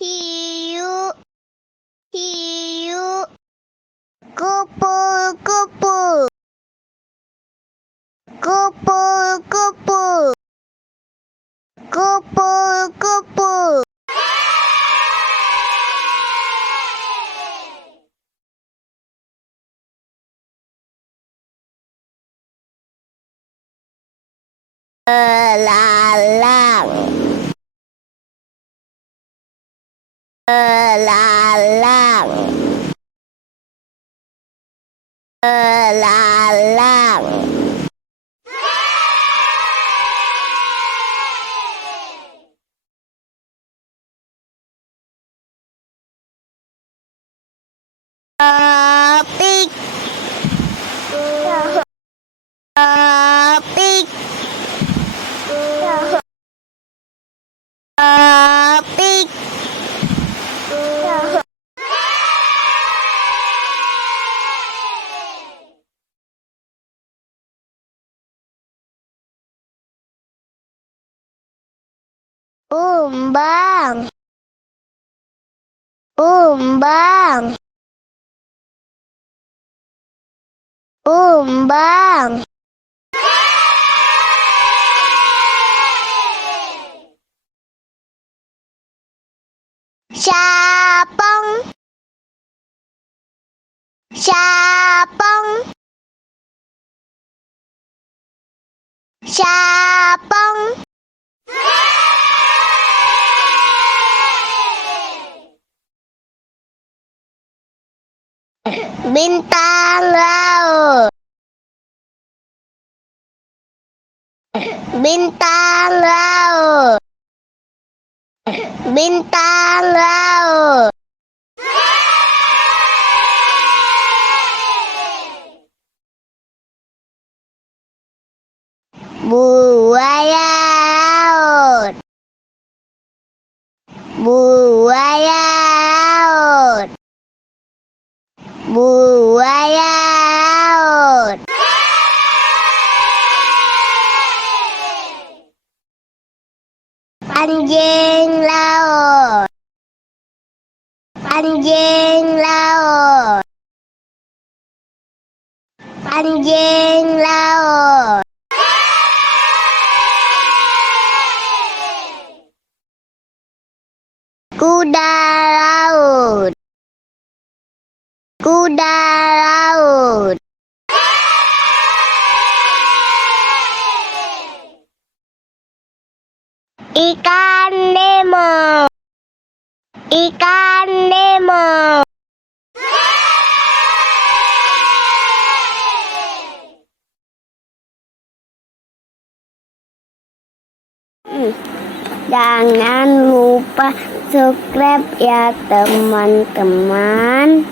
Hiu, hiu, kupu-kupu, kupu-kupu, kupu-kupu. Belalang, belalang, belalang. Topik, topik, topik. Umbang, umbang, umbang. Sapong, sapong, sapong. Bintang laut, bintang laut, bintang laut. Buaya laut, buaya laut, buaya laut. Anjing laut, anjing laut, anjing laut. Kuda laut, kuda laut. Ikan Nemo, ikan Nemo. Jangan lupa subscribe ya teman-teman.